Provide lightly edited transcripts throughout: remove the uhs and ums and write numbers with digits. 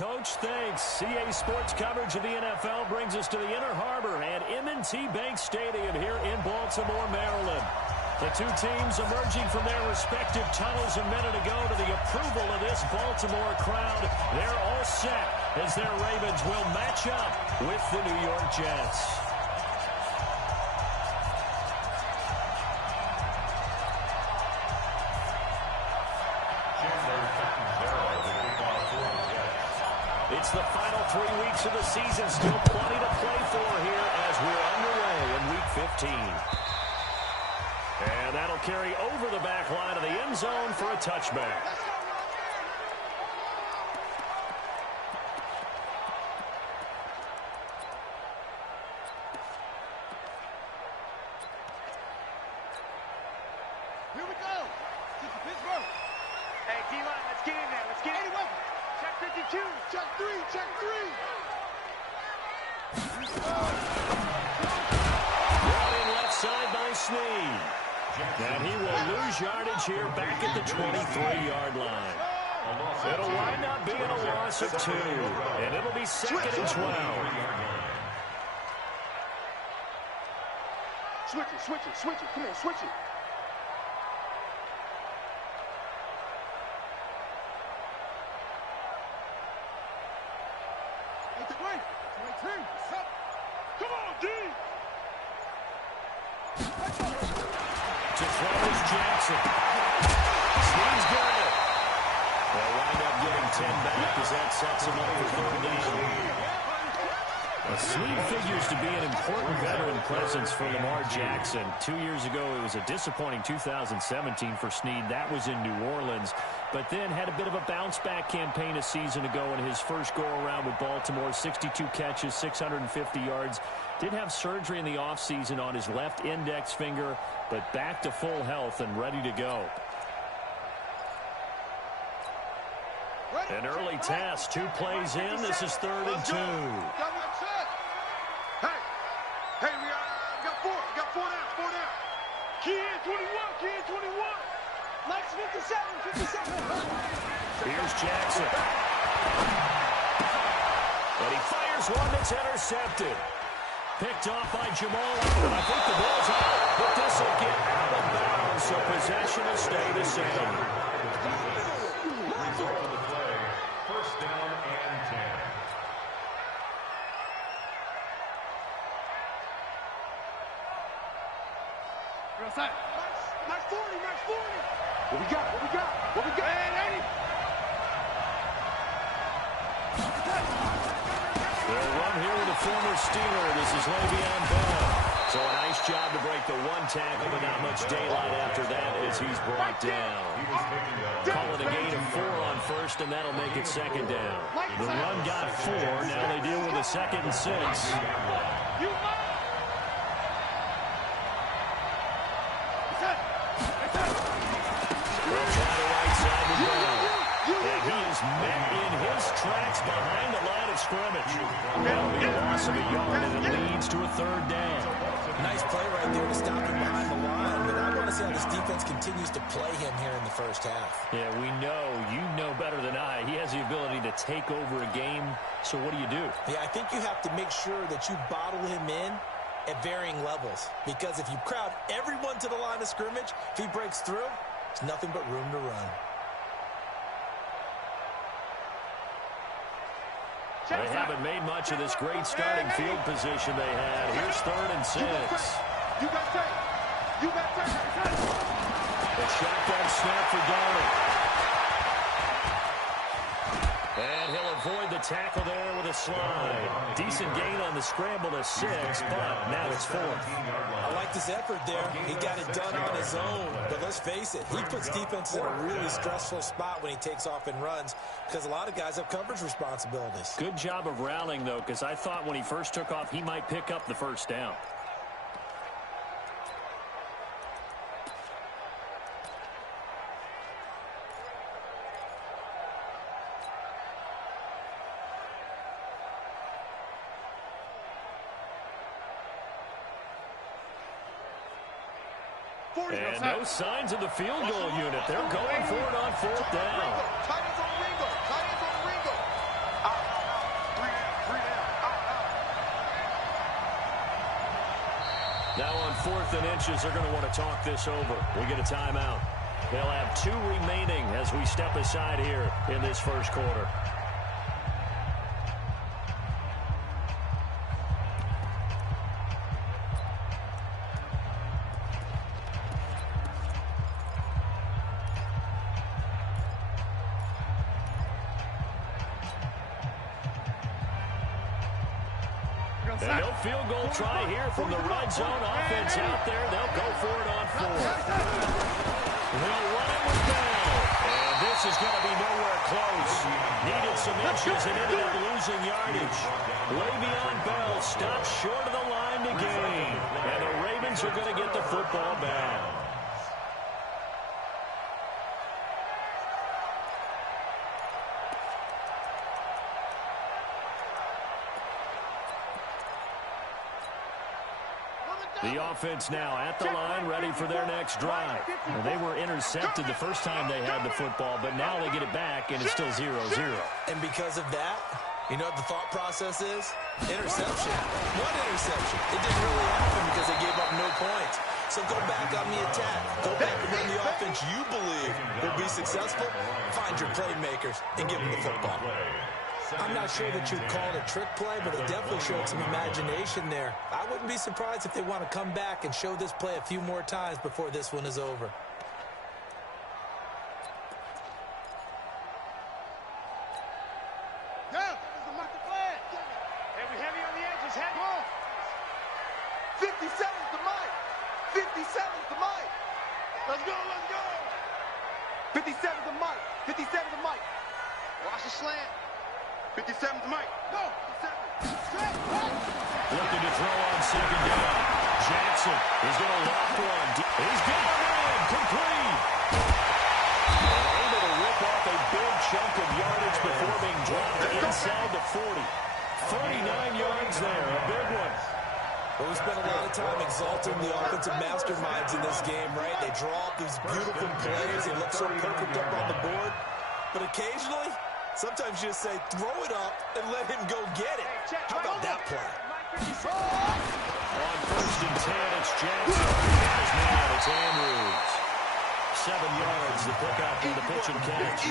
Coach. Thanks. CA Sports coverage of the NFL brings us to the Inner Harbor at M&T Bank Stadium here in Baltimore, Maryland. The two teams emerging from their respective tunnels a minute ago to the approval of this Baltimore crowd. They're all set as their Ravens will match up with the New York Jets. It's the final 3 weeks of the season. Still plenty to play for here as we're underway in Week 15. And that'll carry over the back line of the end zone for a touchback. Here we go. Pittsburgh. Hey, D-line, let's get in there. Let's get in. Check 52. Check 3. Check 3. Brought in left side by Snead. And he will lose yardage here back at the 23-yard line. It'll wind up being a loss of 2. And it'll be 2nd and 12. Switch it. Come on, switch it. Come on, D! To throw is Jackson. Snead's got it. They'll wind up getting 10 back as that sets him up for 3rd down. Snead figures to be an important veteran presence for Lamar Jackson. 2 years ago, it was a disappointing 2017 for Snead. That was in New Orleans. But then had a bit of a bounce-back campaign a season ago in his first go-around with Baltimore. 62 catches, 650 yards. Did have surgery in the offseason on his left index finger, but back to full health and ready to go. An early task, 2 plays in. This is 3rd and 2. Hey, we got 4 down. Key in 21. Mike's 57. Here's Jackson. And he fires one that's intercepted. Picked off by Jamal. And I think the ball's out, but this will get out of bounds, so possession will stay the same. Result of the play, 1st down and 10. Max 40. What we got? Man, 80. They'll run here with a former Steeler. This is Le'Veon Bell. So a nice job to break the 1 tackle, but not much daylight after that as he's brought down. Call it a gain of 4 on 1st, and that'll make it 2nd down. The run got 4. Now they deal with a 2nd and 6. And he is met in his tracks behind the line of scrimmage. That'll be a loss of a yard, and it leads to a 3rd down. Nice play right there to stop him behind the line, but I want to see how this defense continues to play him here in the 1st half. Yeah, you know better than I. He has the ability to take over a game, so what do you do? Yeah, I think you have to make sure that you bottle him in at varying levels, because if you crowd everyone to the line of scrimmage, if he breaks through, there's nothing but room to run. They haven't made much of this great starting field position they had. Here's 3rd and 6. You got tape. A shotgun snap for Darnold. And he'll avoid the tackle there with a slide. Decent gain on the scramble to 6, but now it's 4th. I liked his effort there. He got it done on his own. But let's face it, he puts defenses in a really stressful spot when he takes off and runs because a lot of guys have coverage responsibilities. Good job of rallying, though, because I thought when he first took off, he might pick up the 1st down. And no signs of the field goal unit. They're going for it on 4th down. Tight ends on Ringo. 4th and inches, they're going to want to talk this over. We get a timeout. They'll have 2 remaining as we step aside here in this first quarter. And no field goal try here from the red zone. Offense out there. They'll go for it on 4th. They'll run it with Bell. And this is going to be nowhere close. Needed some inches and ended up losing yardage. Le'Veon Bell stopped short of the line to gain. And the Ravens are going to get the football back. The offense now at the line, ready for their next drive. Well, they were intercepted the first time they had the football, but now they get it back, and it's still 0-0. And because of that, you know what the thought process is? Interception. One interception. It didn't really happen because they gave up no points. So go back on the attack. Go back and run the offense you believe will be successful. Find your playmakers and give them the football. I'm not sure that you'd call it a trick play, but it definitely showed some imagination there. I wouldn't be surprised if they want to come back and show this play a few more times before this one is over. Go! This is the play. And we heavy on the edges. Heavy. 57's the mic. 57's the mic. Let's go, let's go. 57's the mic. 57's the mic. Watch the slant. 57's Mike. Go. 57. Looking to throw on 2nd down. Jackson is going to lock one. He's got a man. Complete. And able to rip off a big chunk of yardage before being dropped inside the 40. 39 yards there. A big one. Well, we spent a lot of time exalting the offensive masterminds in this game, right? They draw up these beautiful plays. They look so perfect up on the board. But occasionally, sometimes you just say, throw it up and let him go get it. How about that play? On 1st and 10, it's Jackson. Now it's Andrews. 7 yards, the pick up for the pitch and catch.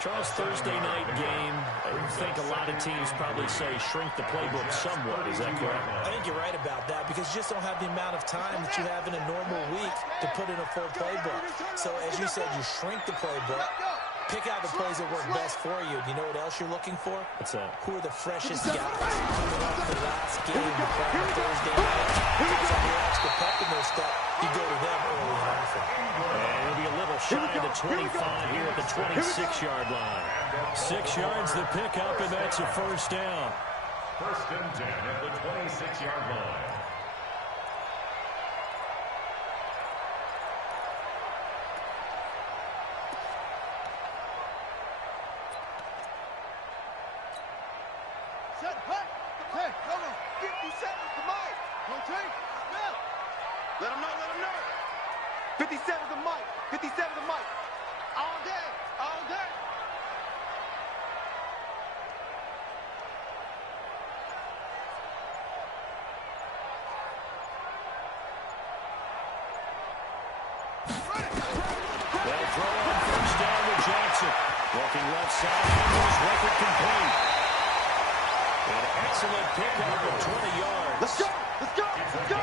Charles, Thursday night game, I think a lot of teams probably say shrink the playbook somewhat. Is that correct? I think you're right about that because you just don't have the amount of time that you have in a normal week to put in a full playbook. So as you said, you shrink the playbook. Pick out the plays that work best for you. You know what else you're looking for? What's that? Who are the freshest guys coming off the last game to play on Thursday night? Guys have your extra pep in their step. You go to them early and often. And it'll be a little shy of the 25 here at the 26-yard line. 6 yards the pickup, and that's a 1st down. 1st and 10 at the 26-yard line. Hey, go on. 57's the mic. Let him know, let him know. 57's the mic. 57's the mic. All day, all day. They'll throw on 1st down to Jackson. Walking left side, Andrews, record complete. An excellent pickup of 20 yards. Let's go, let's go, let's go.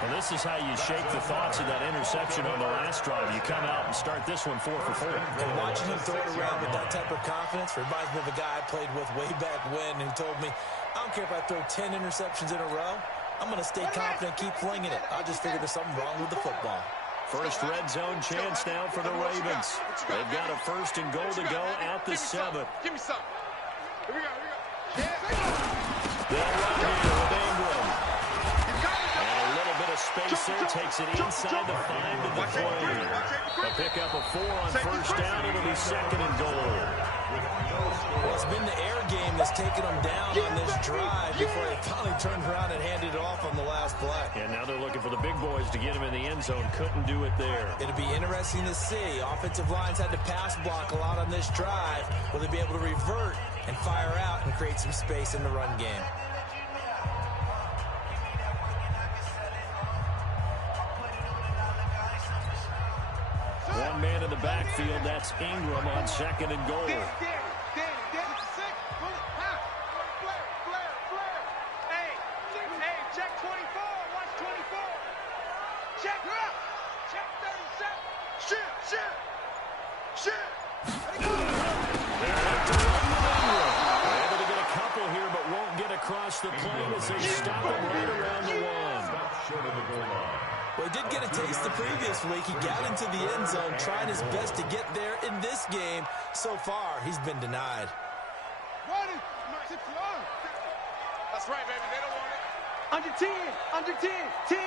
And this is how you shake the thoughts of that interception on the last drive. You come out and start this one 4 for 4. And watching him throw it around with that type of confidence reminds me of a guy I played with way back when who told me, I don't care if I throw 10 interceptions in a row, I'm going to stay confident and keep flinging it. I just figured there's something wrong with the football. First red zone chance now for the Ravens. They've got a 1st and goal to go at the 7. Give me some. Here we go, here we go. They'll run here with Ingram. And a little bit of space there. Takes it inside the 5 to the 20. A pickup of 4 on 1st down. It'll be 2nd and goal. Well, it's been the air game that's taken them down on this drive before they finally turned around and handed it off on the last play. And now they're looking for the big boys to get him in the end zone. Couldn't do it there. It'll be interesting to see. Offensive lines had to pass block a lot on this drive. Will they be able to revert and fire out and create some space in the run game? strong man in the backfield. That's Ingram on 2nd and goal. Check 24. Watch 24. Check her up. Check 37. Shit. Able to get a couple here, but won't get across the plane as they stop him right around the one. Well, he did get a taste the previous week. He got into the end zone, trying his best to get there in this game. So far, he's been denied. That's right, baby. They don't want it. Under 10. 10.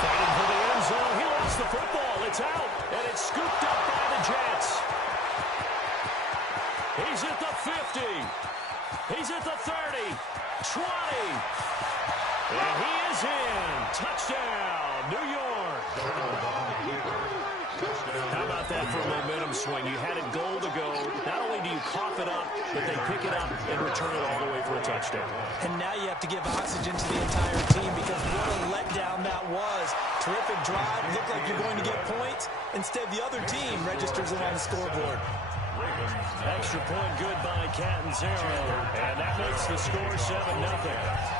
Fighting for the end zone. He lost the football. It's out, and it's scooped up by the Jets. He's at the 50. He's at the 30. 20. And he is in. Touchdown, New York. How about that for a momentum swing? You had it goal to go. Not only do you cough it up, but they pick it up and return it all the way for a touchdown. And now you have to give oxygen to the entire team because what a letdown that was. Terrific drive. Looked like you're going to get points. Instead, the other team registers it on the scoreboard. Extra point good by Catanzaro. And that makes the score 7-0.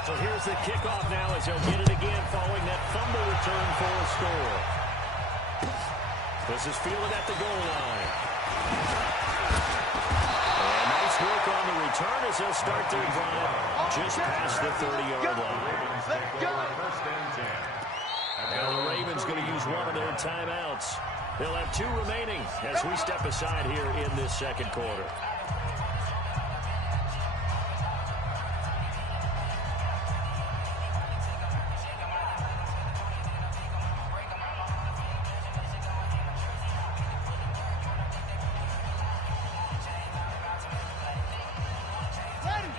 So here's the kickoff now as he'll get it again following that fumble return for a score. This is fielded at the goal line. And nice work on the return as they'll start their drive just past the 30-yard line. And the Ravens going to use one of their timeouts. They'll have 2 remaining as we step aside here in this second quarter.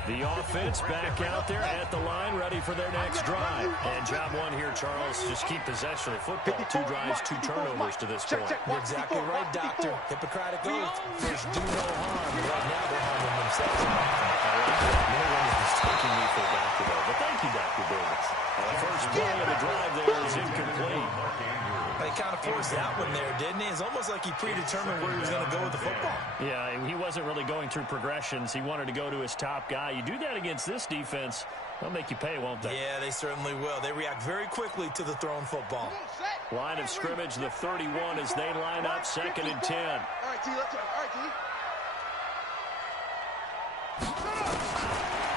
The offense back out there at the line, ready for their next drive. And job one here, Charles, just keep possession of the football. 2 drives, 2 turnovers to this point. You're exactly right, Doctor. Hippocratic oath. First, do no harm. Right now, they're harming themselves. I like that. No one is mistaking me for basketball. But thank you, Dr. Davis. The first play of the drive there is incomplete. They kind of forced that one there, didn't he? It's almost like he predetermined where he was going to go with the football. Yeah, he wasn't really going through progressions. He wanted to go to his top guy. You do that against this defense, they'll make you pay, won't they? Yeah, they certainly will. They react very quickly to the thrown football. Line of scrimmage, the 31 as they line up, 2nd and 10. All right, T, let's go. All right, T.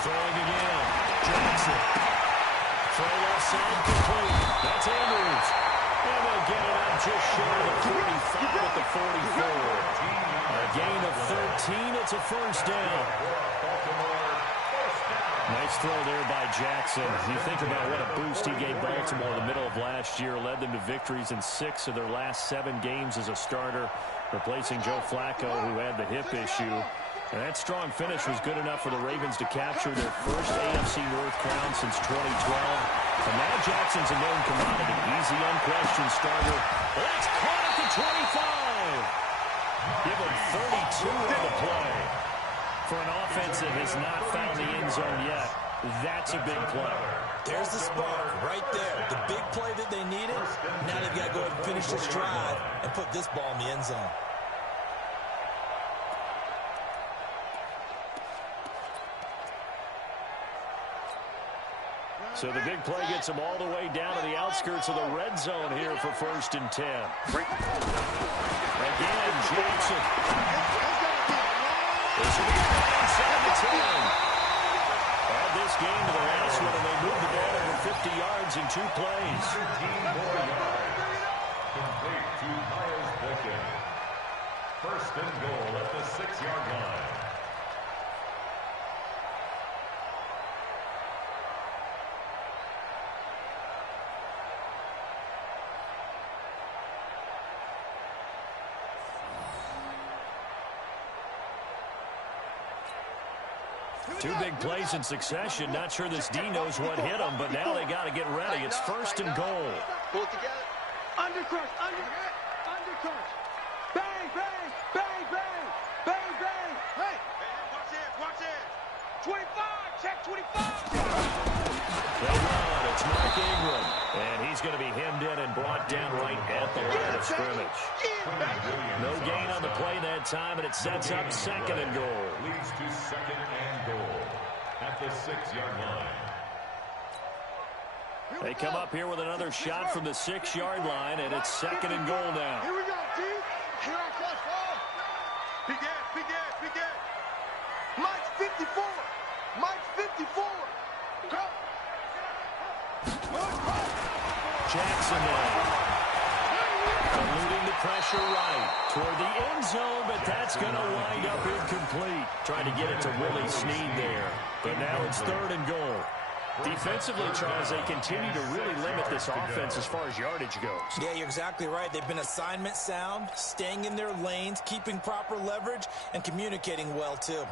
Throwing again. Jackson. Throw left side complete. That's Andrews. And they'll get it up just short of the 45 at the 44. A gain of 13. It's a first down. Nice throw there by Jackson. You think about what a boost he gave Baltimore in the middle of last year. Led them to victories in 6 of their last 7 games as a starter, replacing Joe Flacco, who had the hip issue. And that strong finish was good enough for the Ravens to capture their first AFC North crown since 2012. And now Jackson's a known commodity. Easy, unquestioned starter. That's caught at the 25. Give him 32 on the play. For an offense that has not found the end zone yet, that's a big play. There's the spark right there. The big play that they needed. Now they've got to go ahead and finish this drive and put this ball in the end zone. So the big play gets them all the way down to the outskirts of the red zone here for 1st and 10. Again, Jackson. This will be inside the 10. Add this game to the last one, and they move the ball over 50 yards in 2 plays. Complete to Miles Boykin. 1st and goal at the 6-yard line. Two big plays in succession. Not sure this D knows what hit him, but now they got to get ready. It's 1st and goal. Pull it together. Undercrush. Undercrush. Bang, bang, bang, bang, bang, bang. Hey, watch it. 25, check 25. They run. It's Mark Ingram. And he's going to be hemmed in and brought down right at the line of scrimmage. No gain on the play that time, and it sets up second and goal. Leads to second and goal at the 6-yard line. They come up here with another shot from the 6-yard line, and it's second and goal now. Here we go, Dink. Here I catch ball. Big ass. Mike's 54. Mike's 54. Go. Jackson now. Eluding the pressure right toward the end zone, but that's going to wind up incomplete. Trying to get it to Willie Snead there. But now it's third and goal. Defensively, Charles, they continue to really limit this offense as far as yardage goes. Yeah, you're exactly right. They've been assignment sound, staying in their lanes, keeping proper leverage, and communicating well, too.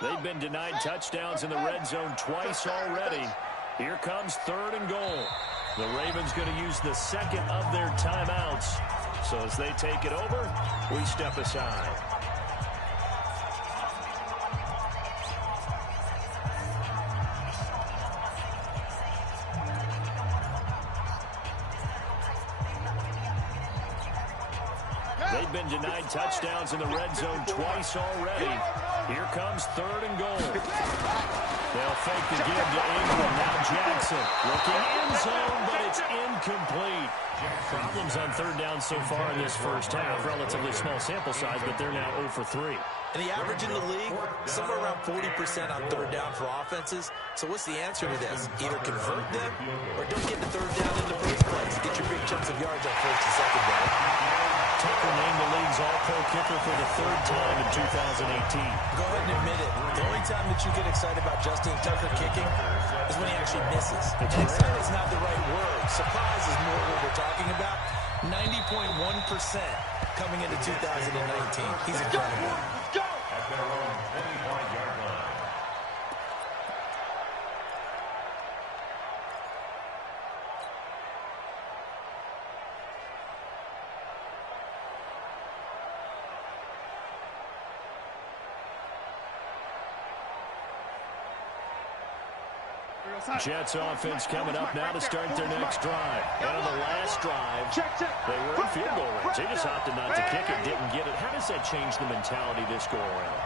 They've been denied touchdowns in the red zone twice already. Here comes third and goal. The Ravens going to use the second of their timeouts. So as they take it over, we step aside. They've been denied touchdowns in the red zone twice already. Here comes third and goal. They'll fake the give to Ingram. Now Jackson looking end zone, but it's incomplete. Problems on third down so far in this first half. Relatively small sample size, but they're now 0 for 3. And the average in the league, somewhere around 40% on third down for offenses. So what's the answer to this? Either convert them or don't get the third down in the first place. Get your big chunks of yards on first and second down. Tucker named the league's all-pro kicker for the third time in 2018. Go ahead and admit it. The only time that you get excited about Justin Tucker kicking is when he actually misses. And excited is not the right word. Surprise is more what we're talking about. 90.1% coming into 2019. He's incredible. At their own 25-yard line. Jets offense coming up now to start their next drive. And on the last drive, they were in field goal range. They just opted not to kick it, didn't get it. How does that change the mentality this go around?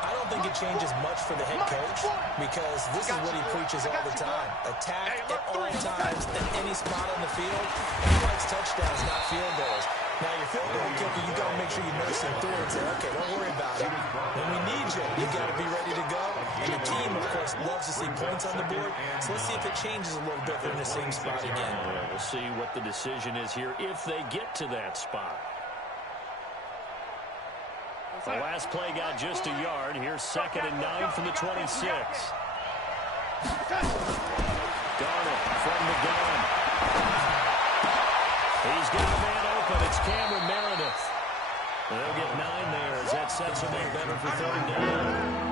I don't think it changes much for the head coach because this is what he preaches all the time. Attack at all times in any spot on the field. He likes touchdowns, not field goals. Now, your field goal kicker, you got to make sure you nurse him through and say, okay, don't worry about it. When we need you, you got to be ready to go. And the team, of course, loves to see points on the board. So let's see if it changes a little bit from the same spot again. We'll see what the decision is here if they get to that spot. The last play got just a yard. Here's second and 9 from the 26. Darnold from the gun. He's got a man open. It's Cameron Meredith. They'll get 9 there as that sets them up better for third down.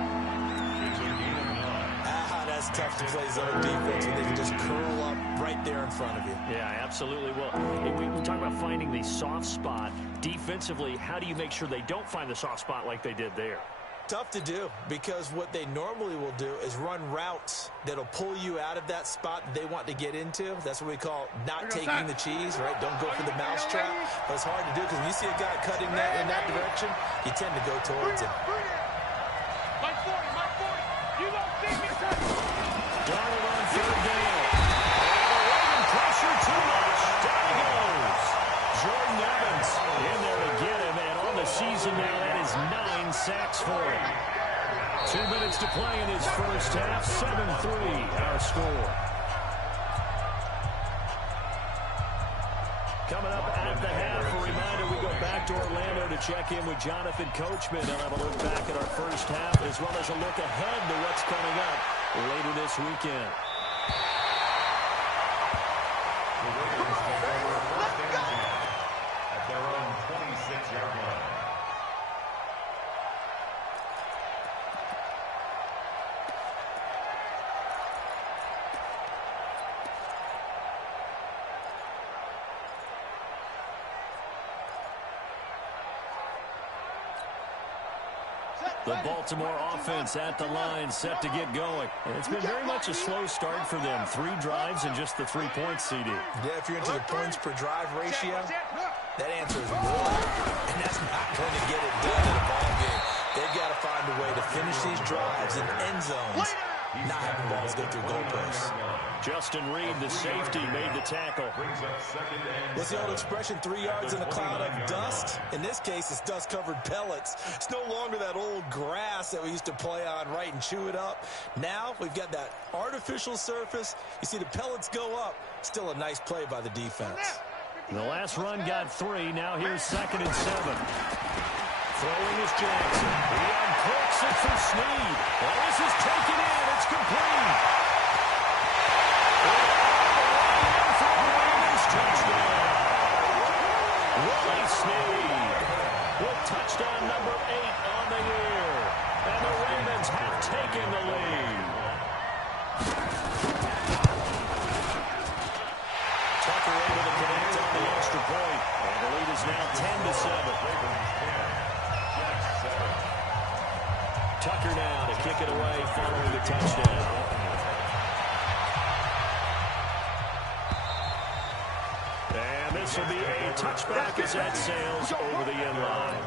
That's tough to play zone defense when they can just curl up right there in front of you. Yeah, absolutely. Well, we talk about finding the soft spot. Defensively, how do you make sure they don't find the soft spot like they did there? Tough to do because what they normally will do is run routes that'll pull you out of that spot they want to get into. That's what we call not taking the cheese, right? Don't go for the mousetrap. But it's hard to do because when you see a guy cutting that in that direction, you tend to go towards him. Mike 40. You don't see me, sir. Darnold on third down. Raven pressure too much. Down he goes. Jordan Evans in there to get him. And on the season now, that is 9 sacks for him. 2 minutes to play in his first half. 7-3 our score. Coming up at the half, a reminder, we go back to Orlando to check in with Jonathan Coachman. He'll have a look back at our first half as well as a look ahead to what's coming up later this weekend. The Ravens take over first and 10 at their own 26-yard line. The Baltimore offense at the line, set to get going. And it's been very much a slow start for them. 3 drives and just the 3 points, CD. Yeah, if you're into the points per drive ratio, that answer is 1. And that's not going to get it done in a ball game. They've got to find a way to finish these drives in end zones, not having balls go through goalposts. Justin Reed, the safety, made the tackle. What's the old expression, 3 yards in a cloud of dust? In this case, it's dust-covered pellets. It's no longer that old grass that we used to play on, right, and chew it up. Now we've got that artificial surface. You see the pellets go up. Still a nice play by the defense. The last run got 3. Now here's 2nd and 7. Throwing is Jackson. He uncorks it for Snead. Well, this is taken in. It's complete. Touchdown. Willie Snead with touchdown number 8 on the year. And the Ravens have taken the lead. Tucker able to connect on the extra point. And the lead is now 10-7. Tucker now to kick it away following the touchdown. And this will be a touchback as that sails over the end line.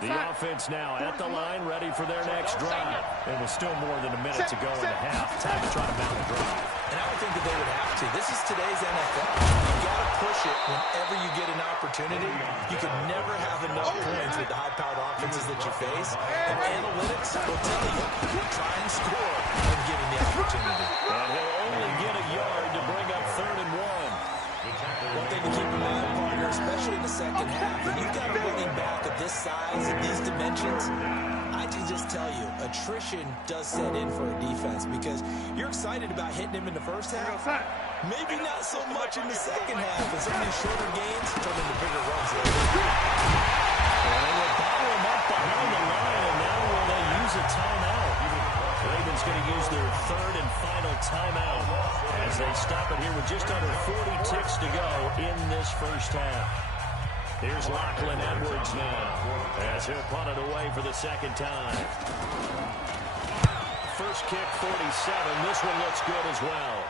The offense now at the line, ready for their next drive. And with still more than a minute to go in the half, time to try to mount a drive. And I would think that they would have to. This is today's NFL. You've got to push it whenever you get an opportunity. You can never have enough points with the high-powered offenses that you face. And analytics will tell you, try and score when given the opportunity. And he'll only get a yard to bring up 3rd and 1. One thing to keep in mind, partner, especially in the second half, when you've got a running back of this size and these dimensions, I can just tell you, attrition does set in for a defense because you're excited about hitting him in the first half. Maybe not so much in the second half, and some of these shorter gains turn into bigger runs later. And they will bottle him up behind the line, and now will they use a timeout? Ravens going to use their 3rd and final timeout as they stop it here with just under 40 ticks to go in this first half. Here's Lachlan Edwards now as he'll punt it away for the second time. First kick, 47. This one looks good as well.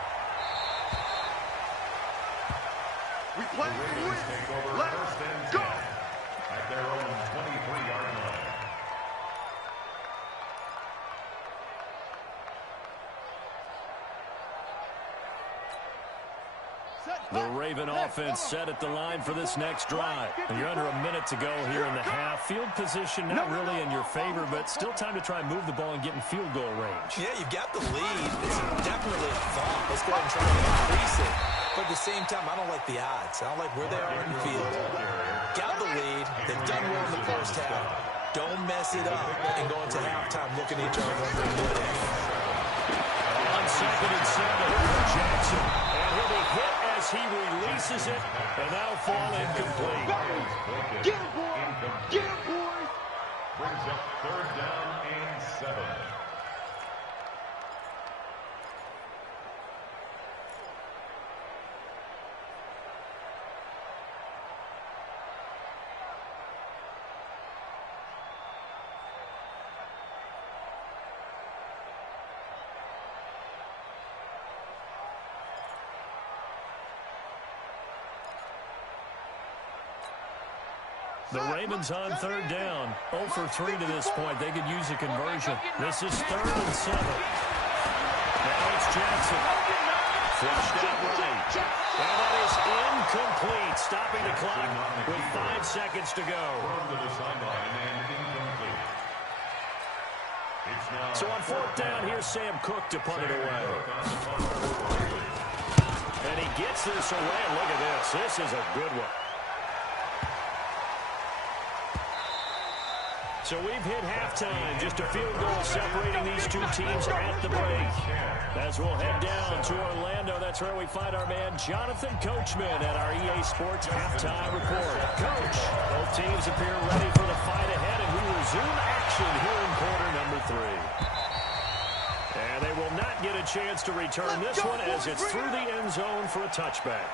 We play to win. Let's go. At their own 23-yard line. The Raven offense set at the line for this next drive. And you're under a minute to go here in the half. Field position not really in your favor, but still time to try and move the ball and get in field goal range. Yeah, you've got the lead. It's definitely a thought. Let's go ahead and try to increase it. But at the same time, I don't like the odds. I don't like where they are in the field. Got the lead. They've done well in the first half. Don't mess it up and go into halftime looking at each other wondering what if. On 2nd and 7, Jackson. And he'll be hit as he releases it, and that'll fall incomplete. Get him, boys. Get him, boys. Brings up 3rd down and 7. The Ravens on 3rd down. 0 for 3 to this point. They could use a conversion. This is 3rd and 7. Now it's Jackson. Flushed out right. And that is incomplete. Stopping the clock with 5 seconds to go. So on 4th down, here's Sam Cook to punt it away. And he gets this away. Look at this. This is a good one. So we've hit halftime. Just a field goal separating these two teams at the break. As we'll head down to Orlando, that's where we find our man Jonathan Coachman at our EA Sports Halftime Report. Coach, both teams appear ready for the fight ahead, and we resume action here in quarter number 3. And they will not not get a chance to return this one as it's through the end zone for a touchback.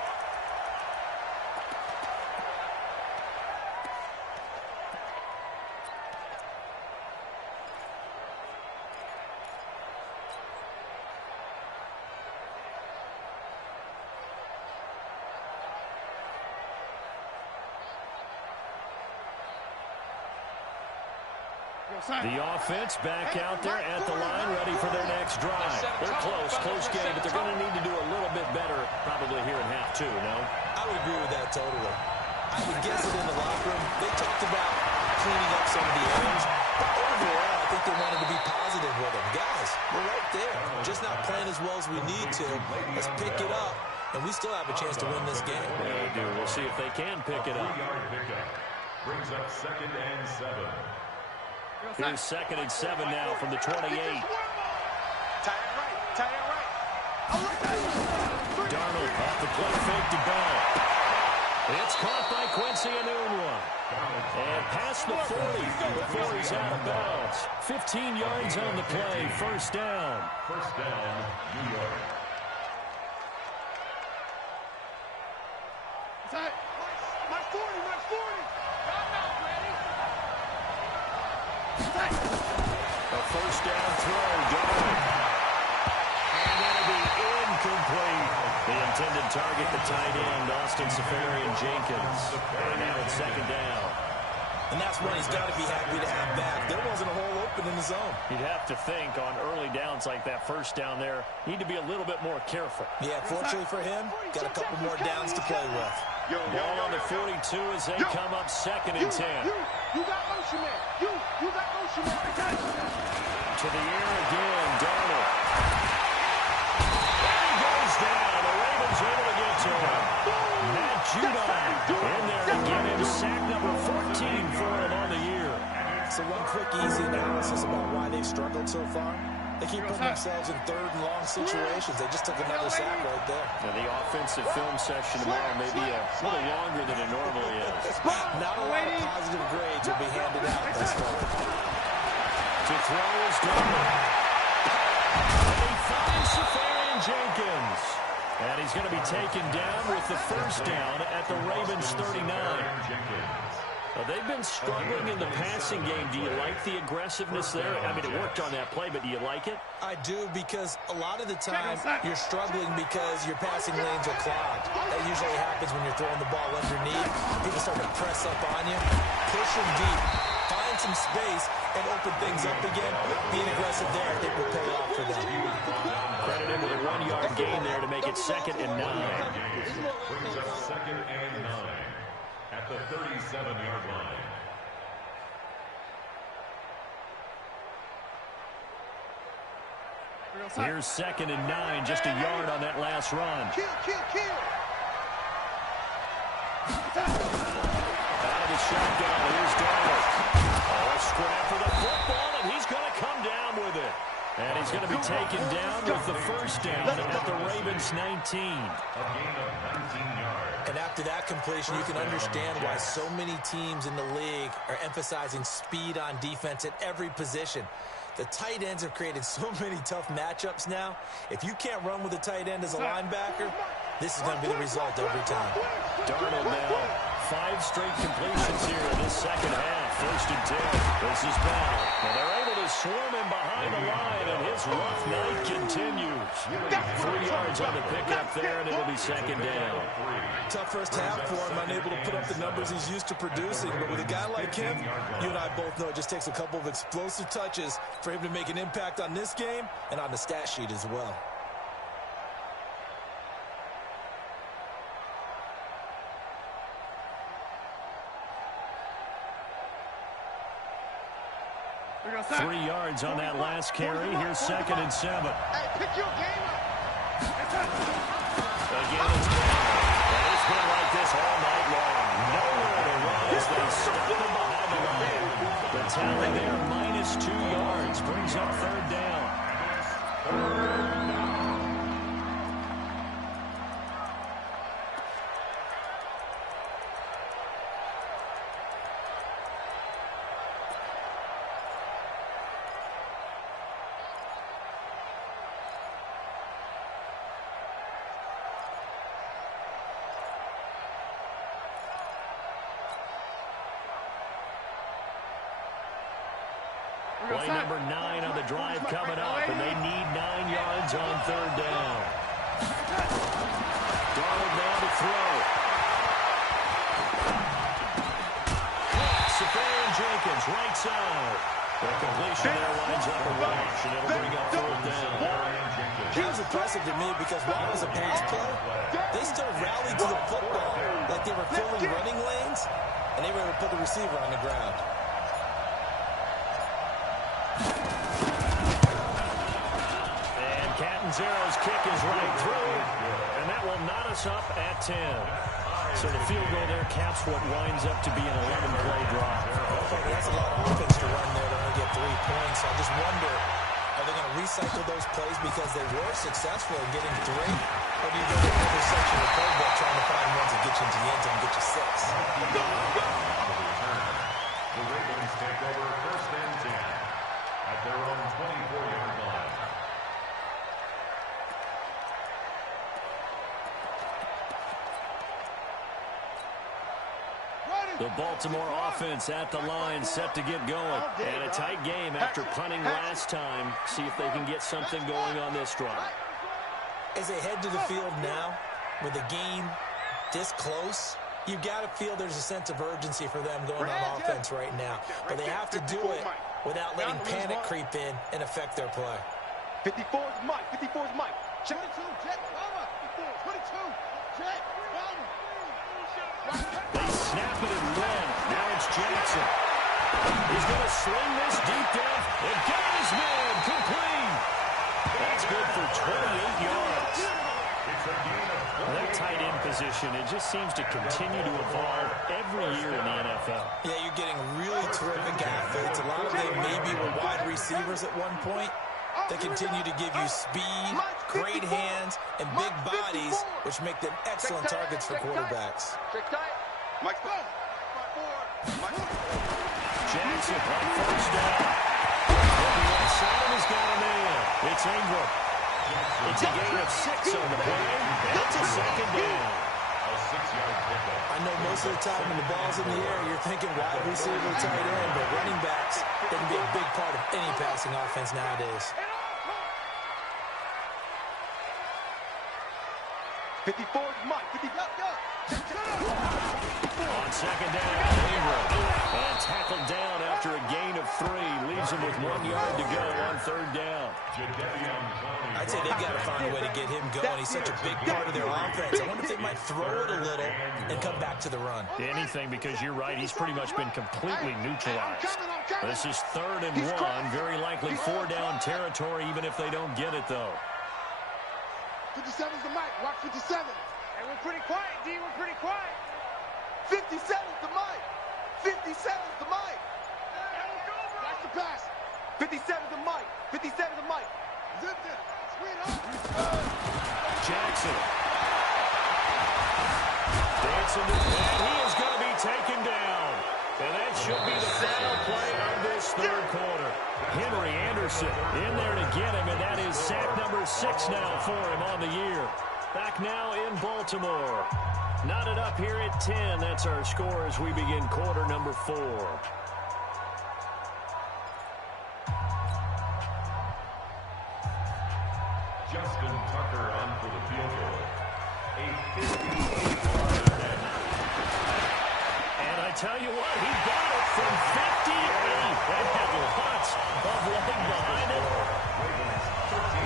The offense back out there at the line, ready for their next drive. They're close game, but they're going to need to do a little bit better probably here in half two, no? I would agree with that totally. I would guess it in the locker room. They talked about cleaning up some of the errors, but overall, I think they wanted to be positive with them. Guys, we're right there. Just not playing as well as we need to. Let's pick it up, and we still have a chance to win this game. Yeah, we do. We'll see if they can pick it up. 3-yard pickup brings up 2nd and 7. Here's 2nd and 7 now from the 28. Tie it right. Tie it right. Darnold off the play fake to Bell. It's caught by Quincy Enunwa. And past the 40 before he's out of bounds. 15 yards on the play. First down. First down, New York. My 40. A first down throw, Darnold. And that'll be incomplete. The intended target, the tight end, Austin Seferian-Jenkins. And now it's 2nd down. And that's one he's got to be happy to have back. There wasn't a hole open in the zone. You'd have to think on early downs like that first down there, need to be a little bit more careful. Yeah, fortunately for him, got a couple more downs to play with. Ball on the 42 as they come up 2nd and 10. You got motion man. You got motion man. To the air again, Darnold. And he goes down. The Ravens able to get to him. Matt Judon in there to get him sack number 14 for him on the year. So one quick, easy analysis about why they've struggled so far. They keep putting themselves in 3rd and long situations. They just took another sack right there. Now the offensive film session tomorrow may be a little longer than it normally is. Not a lot of positive grades will be handed out this far. To throw is Darnold. And he finds Seferian-Jenkins. And he's going to be taken down with the first down at the Ravens 39. Well, they've been struggling in the passing game. Do you like the aggressiveness there? I mean, it worked on that play, but do you like it? I do, because a lot of the time you're struggling because your passing lanes are clogged. That usually happens when you're throwing the ball underneath. People start to press up on you. Push them deep. Find some space and open things up again. Being aggressive there, I think, will pay off for them. Credit him with a 1-yard gain there to make it 2nd and 9. Brings up 2nd and 9 at the 37-yard line. Here's 2nd and 9, just a yard on that last run. Kill. Out of the shotgun, here's Darnold. A scrap for the football, and he's going to come down with it. And he's going to be taken down with the first down at the Ravens 19. A gain of 19 yards. And after that completion, you can understand why so many teams in the league are emphasizing speed on defense at every position. The tight ends have created so many tough matchups now. If you can't run with a tight end as a linebacker, this is going to be the result every time. Darnold now, 5 straight completions here in this second half. 1st and 10. This is Bell. Well, they're able to swarm him behind the line, and his rough night continues. 3 yards on the pickup there, and it'll be 2nd down. Tough first half for him, unable to put up the numbers he's used to producing. But with a guy like him, you and I both know it just takes a couple of explosive touches for him to make an impact on this game and on the stat sheet as well. Three yards on that last carry. Here's 2nd and 7. Hey, pick your game up. Again, it's Bell. And it's been like this all night long. Nowhere to run as they stop him behind the line. The tally there, -2 yards, brings up 3rd down. Play number 9 on the drive coming up, and they need 9 yards on third down. Darnold now to throw. Safarian Jenkins, right side. The completion there lines up a rush, and it'll bring up fourth down. That was impressive to me because while it was a pass play, they still rallied to the football like they were filling running lanes, and they were able to put the receiver on the ground. And Catanzaro's kick is right through, and that will knot us up at 10. So the field goal there caps what winds up to be an 11-play drive. That's a lot of offense to run there to only get 3 points. I just wonder, are they going to recycle those plays because they were successful in getting 3? Or do you go to another section of the playbook trying to find ones that get you into the end zone and get you 6? The Ravens take over first and 10 at their own 24-yard line. The Baltimore offense at the line, set to get going. And a tight game after punting last time. See if they can get something going on this drive. As they head to the field now, with the game this close, you've got to feel there's a sense of urgency for them going on offense right now. But they have to do it without letting panic creep in and affect their play. 54 is Mike. 54 is Mike. 22, Jet, over. 22, Jet, over. They snap it and run. Now it's Jackson. He's going to swing this deep down. And got his man complete. That's good for 28 yards. That tight end position, it just seems to continue to evolve every year in the NFL. Yeah, you're getting really terrific athletes. A lot of them maybe were wide receivers at one point. They continue to give you speed, great hands, and big bodies, which make them excellent targets for quarterbacks. Jackson on first down. The outside has got a man. It's Ingram. It's a gain of 6 on the play. And it's a second down. A 6-yard pickup. I know most of the time when the ball's in the air, you're thinking wide receiver, tight end, but running backs, they can be a big part of any passing offense nowadays. 54 is Mike. 50, On second down, Ingram. And tackled down after a gain of 3. Leaves him with 1 yard to go on third down. I'd say they've got to find a way to get him going. He's such a big part of their offense. I wonder if they might throw it a little and come back to the run. Anything, because you're right, he's pretty much been completely neutralized. This is 3rd and 1. Very likely 4-down territory, even if they don't get it, though. 57's the mic. Watch 57. Hey, we're pretty quiet, D. We're pretty quiet. 57's the mic. 57's the mic. Watch the pass. 57's the mic. 57's the mic. Zip it. Sweetheart. Jackson. Dancing to that. He is going to be taken down. And that should be the final play of this third quarter. Henry Anderson in there to get him, and that is sack number 6 now for him on the year. Back now in Baltimore. Knotted up here at 10. That's our score as we begin quarter number 4. Justin Tucker on for the field goal. A 58-yard. And I tell you what, he got it from 58. That had lots of leg behind it.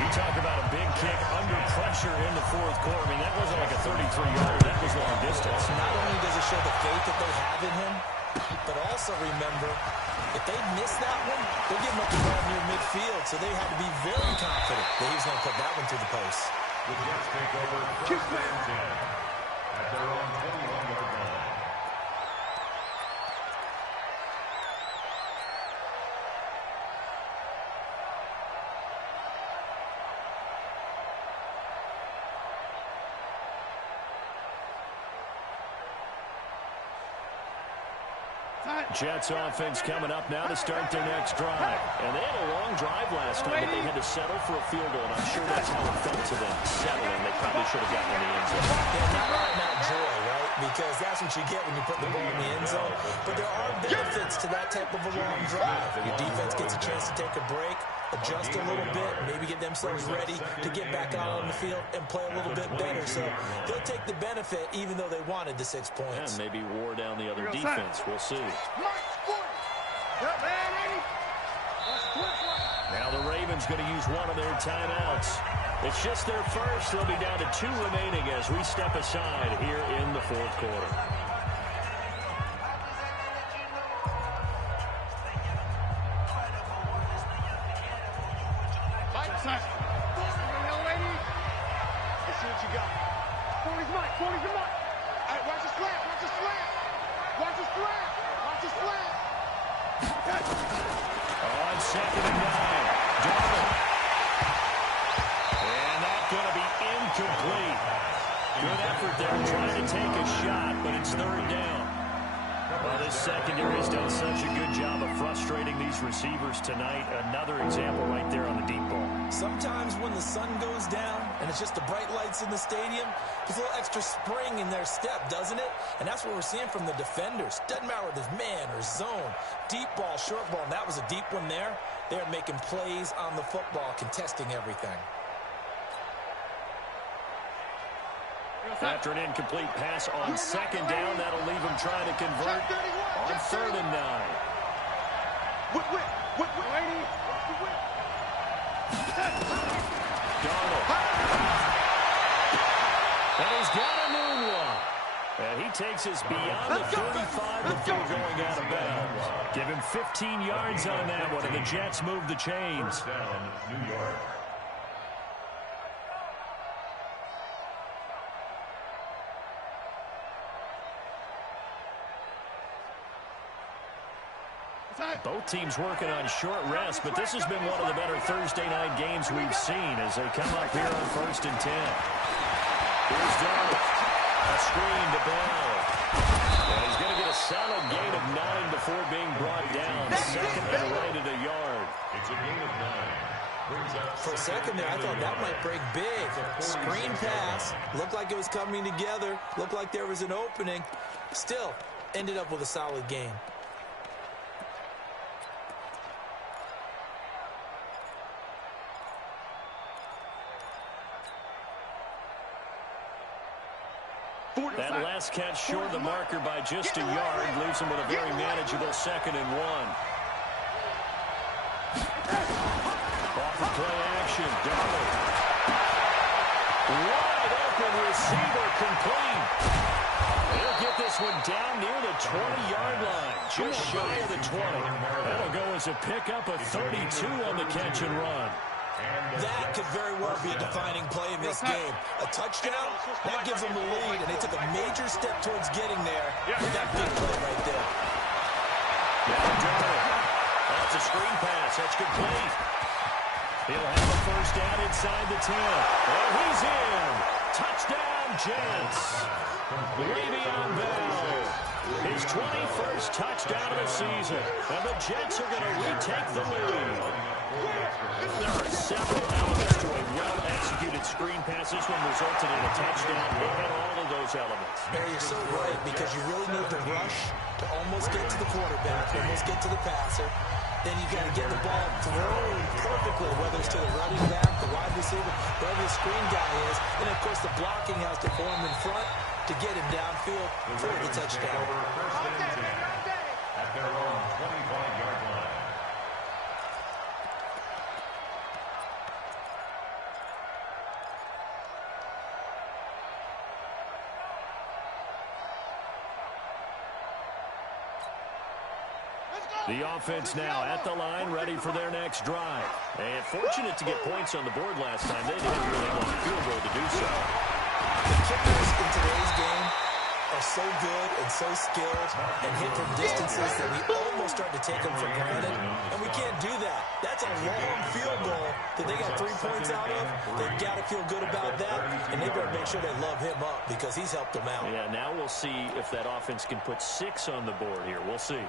You talk about a big kick under pressure in the fourth quarter. I mean, that wasn't like a 33-yarder. That was long distance. Not only does it show the faith that they have in him, but also remember, if they miss that one, they'll give him up the ball near midfield, so they had to be very confident that he was going to put that one through the post. The Jets take over first and 10 at their own 21-yard line. Time. Jets offense coming up now to start their next drive. And they had a long drive last time, but they had to settle for a field goal, and I'm sure that's how it felt to them, settling. They probably should have gotten in the end zone. Yeah, not joy, right? Because that's what you get when you put the ball in the end zone. But there are benefits to that type of a long drive. Your defense gets a chance to take a break, adjust a little bit, maybe get themselves ready to get back out on the field and play a little bit better. So they'll take the benefit even though they wanted the 6 points. And maybe wore down the other defense. We'll see. Now the Ravens going to use one of their timeouts. It's just their first. They'll be down to 2 remaining as we step aside here in the fourth quarter. On 2nd and 9, Darnold. And that's going to be incomplete. Good effort there trying to take a shot, but it's 3rd down. Well, this secondary has done such a good job of frustrating these receivers tonight. Another example right there on the deep ball. Sometimes when the sun goes down and it's just the bright lights in the stadium, there's a little extra spring in their step, doesn't it? And that's what we're seeing from the defenders. Doesn't matter whether it's man or zone, deep ball, short ball, and that was a deep one there. They're making plays on the football, contesting everything. After an incomplete pass on 2nd down, that'll leave him trying to convert on 3rd and 9. Darnold. And he's got a new one. And he takes us beyond the 35 before going out of bounds. Give him 15 yards on that one, and the Jets move the chains. Down, New York. Both teams working on short rest, but this has been one of the better Thursday night games we've seen as they come up here on 1st and 10. Here's Darnold. A screen to Bell. And he's going to get a solid gain of 9 before being brought down. 2nd and right at a yard. It's a gain of 9. For a second there, I thought that might break big. Screen pass. Looked like it was coming together. Looked like there was an opening. Still, ended up with a solid game. That last catch short of the marker by just a yard leaves him with a very manageable 2nd and 1. Off of play action, Darnold. Wide open receiver complete. He'll get this one down near the 20-yard line, just shy of the 20. That'll go as a pickup of 32 on the catch and run. That could very well be a defining play in this game. A touchdown, that gives them the lead, and they took a major step towards getting there with that big play right there. That's a screen pass. That's complete. He'll have a 1st down inside the 10. And he's in. Touchdown, Jets. Le'Veon Bell. His 21st touchdown of the season. And the Jets are going to retake the lead. There are several elements to a well-executed screen pass. This one resulted in a touchdown. They had all of those elements. Barry, you're so right, because you really need to rush to almost get to the quarterback, almost get to the passer. Then you got to get the ball thrown perfectly, whether it's to the running back, the wide receiver, wherever the screen guy is. And, of course, the blocking has to form in front to get him downfield for the touchdown. At their own 25-yard line. The offense now at the line, ready for their next drive. And fortunate to get points on the board last time. They didn't really want a field goal to do so. The kickers in today's game are so good and so skilled and hit from distances that we almost start to take them for granted. And we can't do that. That's a long field goal that they got 3 points out of. They've got to feel good about that. And they better make sure they love him up because he's helped them out. Yeah, now we'll see if that offense can put 6 on the board here. We'll see.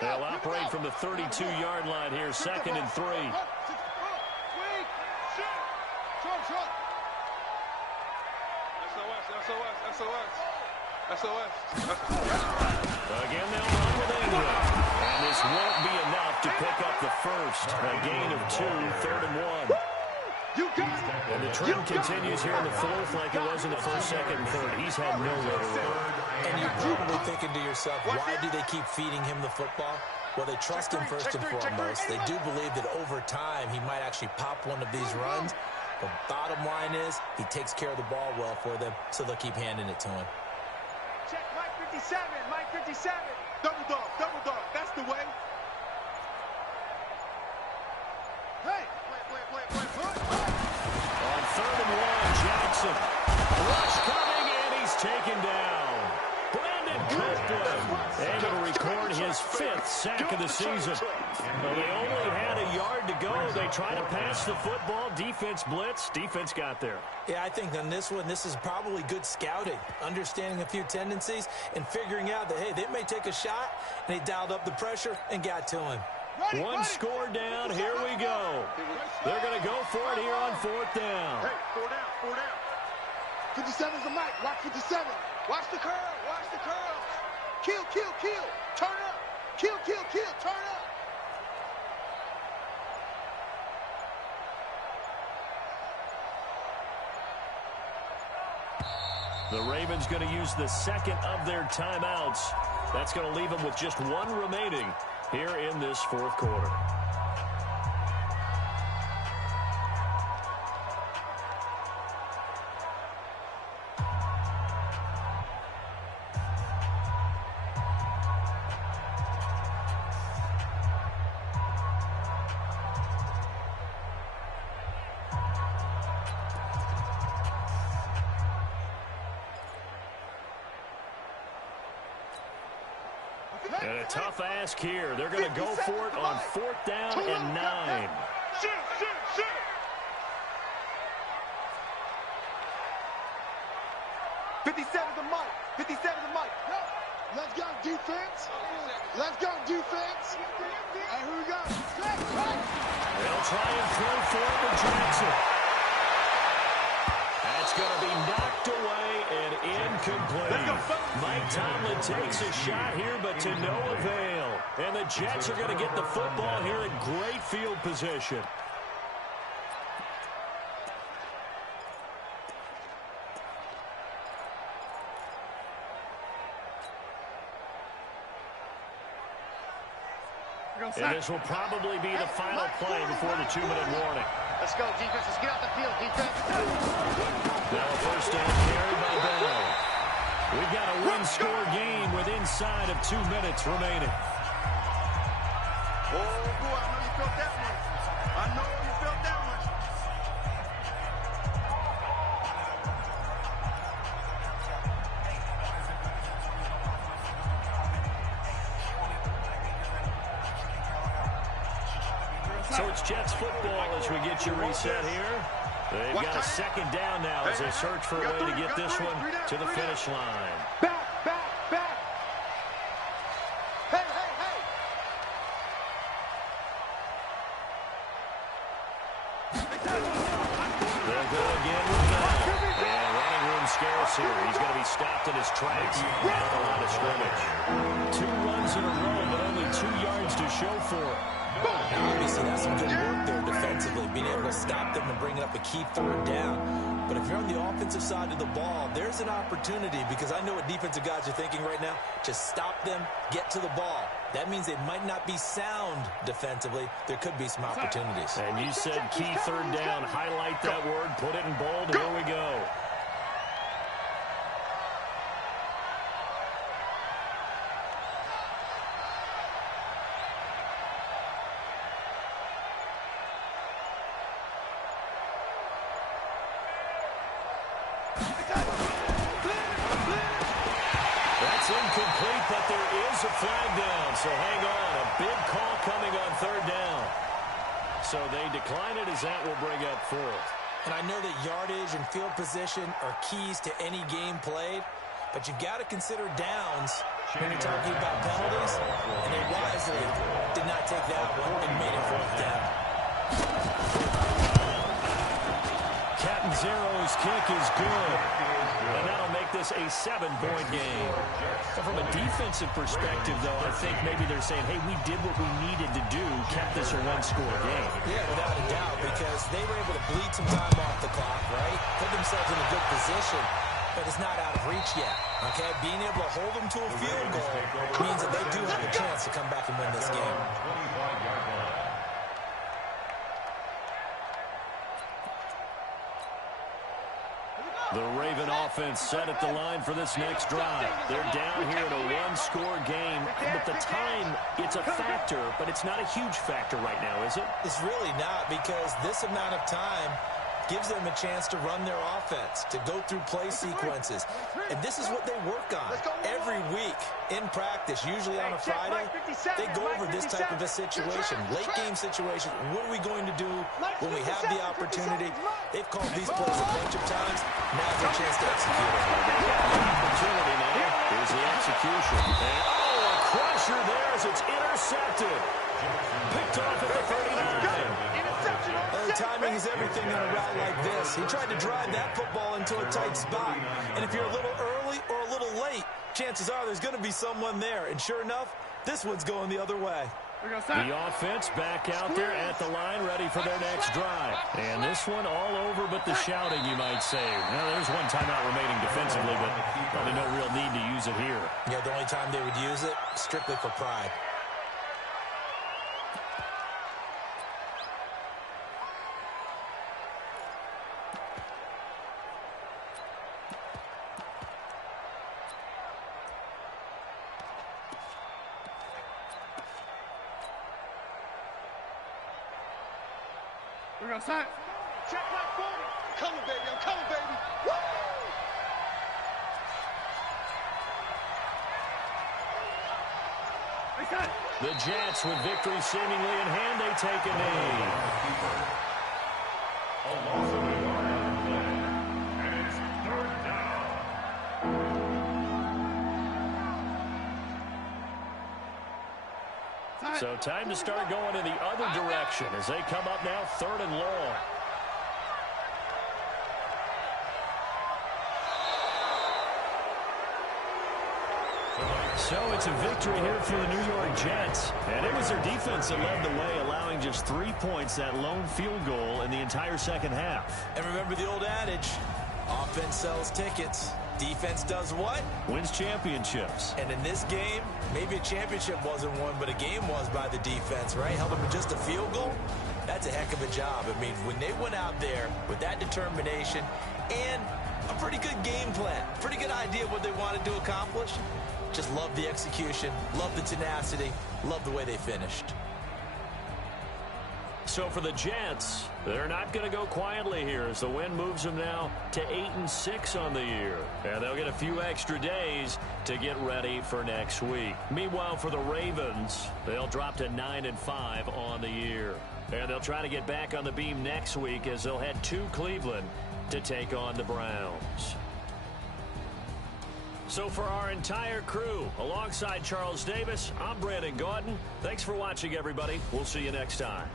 They'll operate from the 32-yard line here, 2nd and 3. SOS. Again, they'll run with Ingram. And this won't be enough to pick up the first. A gain of 2, 3rd and 1. And the trend continues here in the 4th like it was in the 1st, 2nd, and 3rd. He's had nowhere to run. And you're probably thinking to yourself, why do they keep feeding him the football? Well, they trust him first and foremost. They do believe that over time he might actually pop one of these runs. But bottom line is he takes care of the ball well for them, so they'll keep handing it to him. Check Mike 57, Mike 57. Double dog, that's the way. Hey, play. On 3rd and 1, Jackson. Rush coming, and he's taken down. Brandon Copeland able to record his 5th sack of the season. Well, they only had a yard to go. They try to pass the football. Defense blitz. Defense got there. Yeah, I think on this one, this is probably good scouting, understanding a few tendencies, and figuring out that, hey, they may take a shot, and he dialed up the pressure and got to him. One score down. Here we go. They're going to go for it here on 4th down. Hey, 4 down. 57's the mic. Watch 57. Watch the curl. Kill. Turn up. Kill. Turn up. The Ravens going to use the 2nd of their timeouts. That's going to leave them with just 1 remaining here in this 4th quarter. And a tough ask here. They're going to go for it on 4th down and 9. Shoot. 57's the mic. 57's the mic. Let's go, defense. And here we go. They'll try and throw for it with Jackson. That's going to be knocked away and incomplete. Mike Tomlin takes a shot here, but to no avail. And the Jets are going to get the football here in great field position. And this will probably be the final play before the 2-minute warning. Let's go, defense. Let's get out the field, defense. Now a first down carried by Bell. We've got a one-score game with inside of 2 minutes remaining. Oh, boy, I know you felt that one. So it's Jets football as we get you reset here. They've got a 2nd down now as they search for a way to get this one to the finish line. Back. Hey. They'll go again with Bell. And running room scarce here. He's going to be stopped in his tracks at the line of scrimmage. 2 runs in a row, but only 2 yards to show for it. Now, obviously, that's some good work there defensively, being able to stop them and bring up a key 3rd down. But if you're on the offensive side of the ball, there's an opportunity, because I know what defensive guys are thinking right now. Just stop them, get to the ball. That means they might not be sound defensively. There could be some opportunities. And you said key 3rd down. Highlight that word. Put it in bold. Here we go. That's incomplete, but there is a flag down. So hang on. A big call coming on 3rd down. So they decline it as that will bring up 4th. And I know that yardage and field position are keys to any game played, but you've got to consider downs when you're talking about penalties, and they wisely did not take that one and made it 4th down. Catanzaro's kick is good. And that'll make this a 7-point game. So from a defensive perspective, though, I think maybe they're saying, hey, we did what we needed to do, kept this a 1-score game. Yeah, without a doubt, because they were able to bleed some time off the clock, right? Put themselves in a good position, but it's not out of reach yet, okay? Being able to hold them to a field goal means that they do have a chance to come back and win this game. The Raven offense set at the line for this next drive. They're down here in a 1-score game, but the time, it's a factor, but it's not a huge factor right now, is it? It's really not, because this amount of time gives them a chance to run their offense, to go through play sequences. And this is what they work on every week in practice, usually on a Friday. They go over this type of a situation, late-game situation. What are we going to do when we have the opportunity? They've called these plays a bunch of times. Now's their chance to execute it. Opportunity now. Here's the execution. And, a crusher there as it's intercepted. Picked off at the 39. Timing is everything on a route like this. He tried to drive that football into a tight spot. And if you're a little early or a little late, chances are there's going to be someone there. And sure enough, this one's going the other way. The offense back out there at the line, ready for their next drive. And this one all over but the shouting, you might say. Now, there's one timeout remaining defensively, but probably no real need to use it here. Yeah, the only time they would use it, strictly for pride. We're going to start. Check my 40. I'm coming, baby. I'm coming, baby. Woo! The Jets, with victory seemingly in hand, they take a knee. A loss of a yard on the play, and it's 3rd down. So time to start going in the other direction as they come up now 3rd and long. So it's a victory here for the New York Jets. And it was their defense that led the way, allowing just 3 points, that lone field goal in the entire second half. And remember the old adage, offense sells tickets. Defense does what? Wins championships. And in this game, maybe a championship wasn't won, but a game was by the defense, right? Held them with just a field goal. That's a heck of a job. I mean, when they went out there with that determination and a pretty good game plan, pretty good idea of what they wanted to accomplish, just love the execution, love the tenacity, love the way they finished. So for the Jets, they're not going to go quietly here as the win moves them now to 8-6 on the year. And they'll get a few extra days to get ready for next week. Meanwhile, for the Ravens, they'll drop to 9-5 on the year. And they'll try to get back on the beam next week as they'll head to Cleveland to take on the Browns. So for our entire crew, alongside Charles Davis, I'm Brandon Gaudin. Thanks for watching, everybody. We'll see you next time.